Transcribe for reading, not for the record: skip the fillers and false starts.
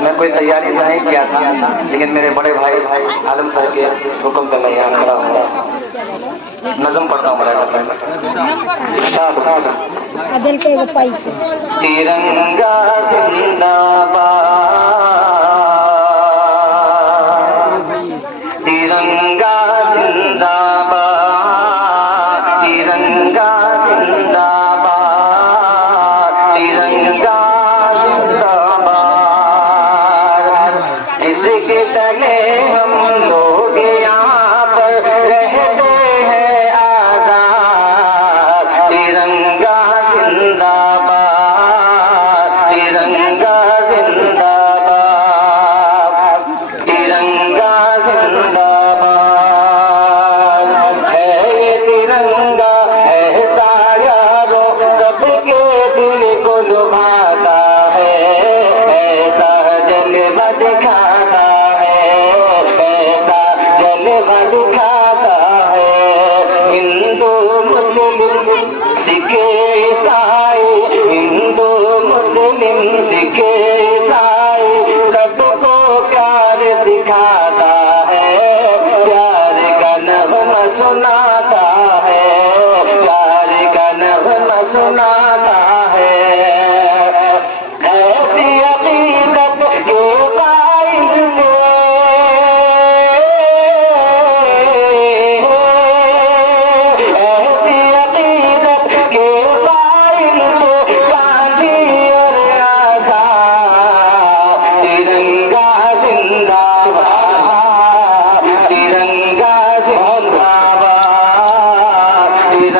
मैं कोई तैयारी तो नहीं किया था, लेकिन मेरे बड़े भाई आलम सर के हुक्म पे मैं यहाँ खड़ा हूँ। नज़म पढ़ता हूँ बड़ा तिरंगा जिंदाबाद, तिरंगा जिंदाबाद, तिरंगा जिंदाबाद, तिरंगा जिंदाबाद। इसके तले हम लोग यहाँ पर रहते हैं आजाद। तिरंगा जिंदाबाद, तिरंगा जिंदाबाद, तिरंगा जिंदाबाद। है ये तिरंगा ऐसा यारो सबके दिल को लुभाता है, ऐसा जलवा दिखाता है, ऐसा जलवा दिखाता है। हिंदू मुस्लिम सिख ईसाई, हिंदू मुस्लिम सिख ईसाई सबको प्यार सिखाता है, प्यार का नग़्मा सुनाता है, प्यार का नग़्मा सुनाता है।